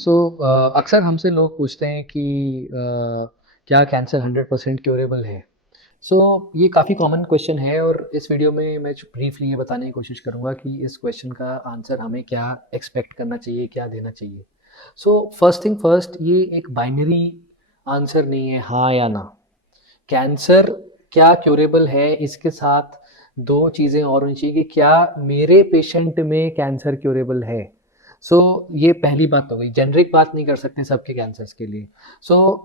सो अक्सर हमसे लोग पूछते हैं कि क्या कैंसर 100% क्योरेबल है? सो ये काफ़ी कॉमन क्वेश्चन है और इस वीडियो में मैं ब्रीफली ये बताने की कोशिश करूँगा कि इस क्वेश्चन का आंसर हमें क्या एक्सपेक्ट करना चाहिए, क्या देना चाहिए। सो फर्स्ट थिंग फर्स्ट, ये एक बाइनरी आंसर नहीं है हाँ या ना। कैंसर क्या क्योरेबल है, इसके साथ दो चीज़ें और होनी चाहिए कि क्या मेरे पेशेंट में कैंसर क्योरेबल है। ये पहली बात हो गई, जेनरिक बात नहीं कर सकते सबके कैंसर्स के लिए।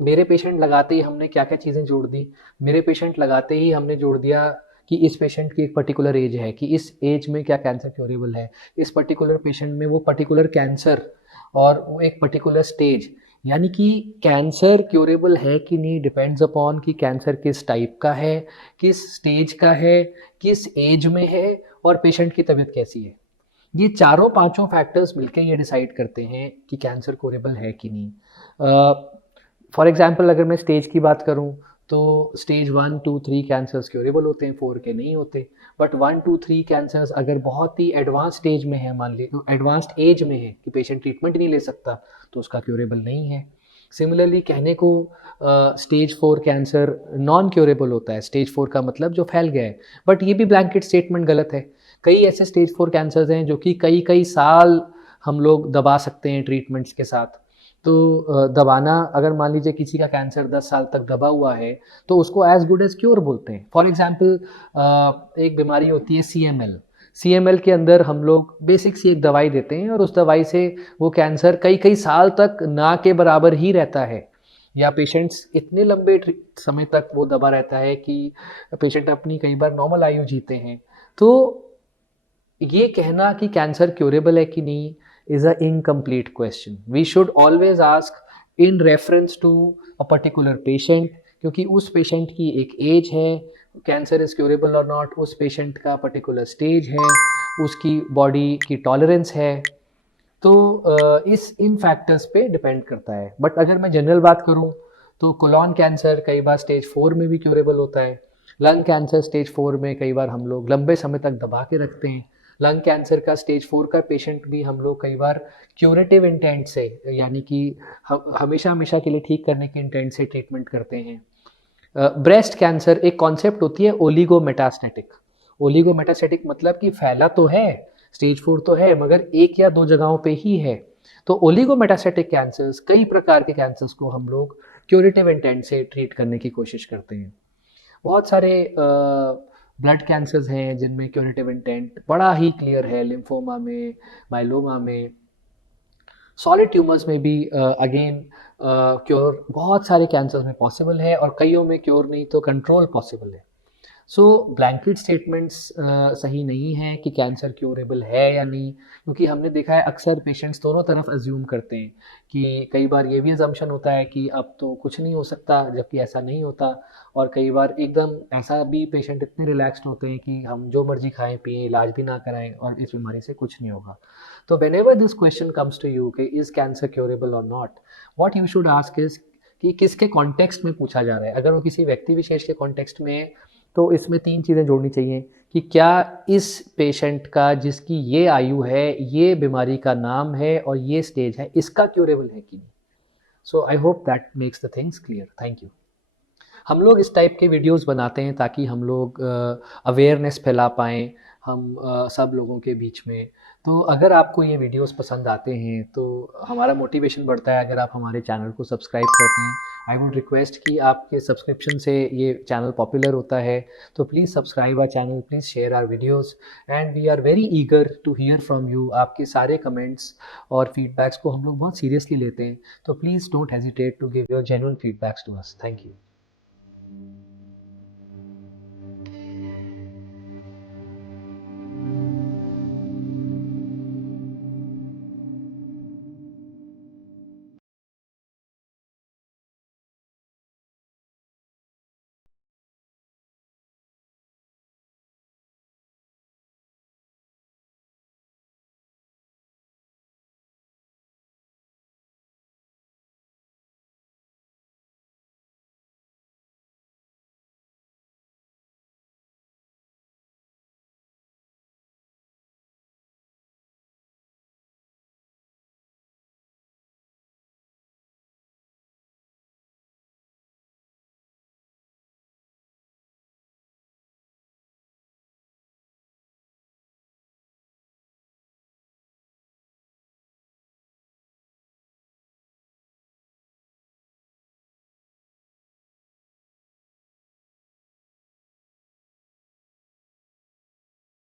मेरे पेशेंट लगाते ही हमने क्या क्या चीज़ें जोड़ दी। मेरे पेशेंट लगाते ही हमने जोड़ दिया कि इस पेशेंट की एक पर्टिकुलर एज है, कि इस एज में क्या कैंसर क्योरेबल है, इस पर्टिकुलर पेशेंट में वो पर्टिकुलर कैंसर और वो एक पर्टिकुलर स्टेज। यानी कि कैंसर क्योरेबल है कि नहीं डिपेंड्स अपॉन कि कैंसर किस टाइप का है, किस स्टेज का है, किस एज में है और पेशेंट की तबीयत कैसी है। ये चारों पांचों फैक्टर्स मिलकर ये डिसाइड करते हैं कि कैंसर क्योरेबल है कि नहीं। फॉर एग्जांपल अगर मैं स्टेज की बात करूं तो स्टेज 1, 2, 3 कैंसर्स क्योरेबल होते हैं, 4 के नहीं होते। बट 1, 2, 3 कैंसर्स अगर बहुत ही एडवांस स्टेज में है, मान लीजिए एडवांस्ड एज में है कि पेशेंट ट्रीटमेंट नहीं ले सकता, तो उसका क्योरेबल नहीं है। सिमिलरली कहने को स्टेज 4 कैंसर नॉन क्योरेबल होता है, स्टेज 4 का मतलब जो फैल गया है। बट ये भी ब्लैंकेट स्टेटमेंट गलत है। कई ऐसे स्टेज 4 कैंसर्स हैं जो कि कई कई साल हम लोग दबा सकते हैं ट्रीटमेंट्स के साथ। दबाना, अगर मान लीजिए किसी का कैंसर 10 साल तक दबा हुआ है तो उसको एज गुड एज क्योर बोलते हैं। फॉर एग्जांपल एक बीमारी होती है CML। CML के अंदर हम लोग बेसिक सी एक दवाई देते हैं और उस दवाई से वो कैंसर कई कई साल तक ना के बराबर ही रहता है, या पेशेंट्स इतने लंबे समय तक वो दबा रहता है कि पेशेंट अपनी कई बार नॉर्मल आयु जीते हैं। तो ये कहना कि कैंसर क्योरेबल है कि नहीं is a incomplete question. We should always ask in reference to a particular patient, क्योंकि उस पेशेंट की एक एज है, कैंसर इज क्योरेबल और नॉट उस पेशेंट का पर्टिकुलर स्टेज है, उसकी बॉडी की टॉलरेंस है। इस इन फैक्टर्स पे डिपेंड करता है। बट अगर मैं जनरल बात करूं तो कोलॉन कैंसर कई बार स्टेज 4 में भी क्योरेबल होता है। लंग कैंसर स्टेज 4 में कई बार हम लोग लंबे समय तक दबा के रखते हैं। लंग कैंसर का स्टेज 4 का पेशेंट भी हम लोग कई बार क्यूरेटिव इंटेंट से, यानी कि हमेशा हमेशा के लिए ठीक करने के इंटेंट से ट्रीटमेंट करते हैं। ब्रेस्ट कैंसर एक कॉन्सेप्ट होती है ओलिगोमेटास्टैटिक। ओलिगोमेटास्टैटिक मतलब कि फैला तो है, स्टेज 4 तो है मगर एक या दो जगहों पे ही है। तो ओलिगोमेटास्टैटिक कैंसर्स, कई प्रकार के कैंसर्स को हम लोग क्यूरेटिव इंटेंट से ट्रीट करने की कोशिश करते हैं। बहुत सारे ब्लड कैंसर्स हैं जिनमें क्यूरेटिव इंटेंट बड़ा ही क्लियर है, लिम्फोमा में, माइलोमा में, सॉलिड ट्यूमर्स में भी अगेन क्योर बहुत सारे कैंसर्स में पॉसिबल है और कईयों में क्योर नहीं तो कंट्रोल पॉसिबल है। ब्लैंकेट स्टेटमेंट्स सही नहीं है कि कैंसर क्योरेबल है या नहीं, क्योंकि हमने देखा है अक्सर पेशेंट्स दोनों तरफ अज्यूम करते हैं कि कई बार ये भी अजम्पशन होता है कि अब तो कुछ नहीं हो सकता, जबकि ऐसा नहीं होता। और कई बार एकदम ऐसा भी पेशेंट इतने रिलैक्स्ड होते हैं कि हम जो मर्जी खाएं पिएं, इलाज भी ना कराएं और इस बीमारी से कुछ नहीं होगा। तो whenever this question comes to you कि इज कैंसर क्योरेबल और not, what you should ask is कि किसके कॉन्टेक्स्ट में पूछा जा रहा है। अगर वो किसी व्यक्ति विशेष के कॉन्टेक्स्ट में है तो इसमें तीन चीज़ें जोड़नी चाहिए कि क्या इस पेशेंट का, जिसकी ये आयु है, ये बीमारी का नाम है और ये स्टेज है, इसका क्यूरेबल है कि नहीं। I hope that makes the things clear. Thank you. हम लोग इस टाइप के वीडियोस बनाते हैं ताकि हम लोग अवेयरनेस फैला पाएँ हम सब लोगों के बीच में। तो अगर आपको ये वीडियोस पसंद आते हैं तो हमारा मोटिवेशन बढ़ता है अगर आप हमारे चैनल को सब्सक्राइब करते हैं। आई वुड रिक्वेस्ट कि आपके सब्सक्रिप्शन से ये चैनल पॉपुलर होता है, तो please subscribe our channel, please share our videos and we are very eager to hear from you. आपके सारे कमेंट्स और फीडबैक्स को हम लोग बहुत सीरियसली लेते हैं, तो please don't hesitate to give your genuine feedbacks to us. Thank you.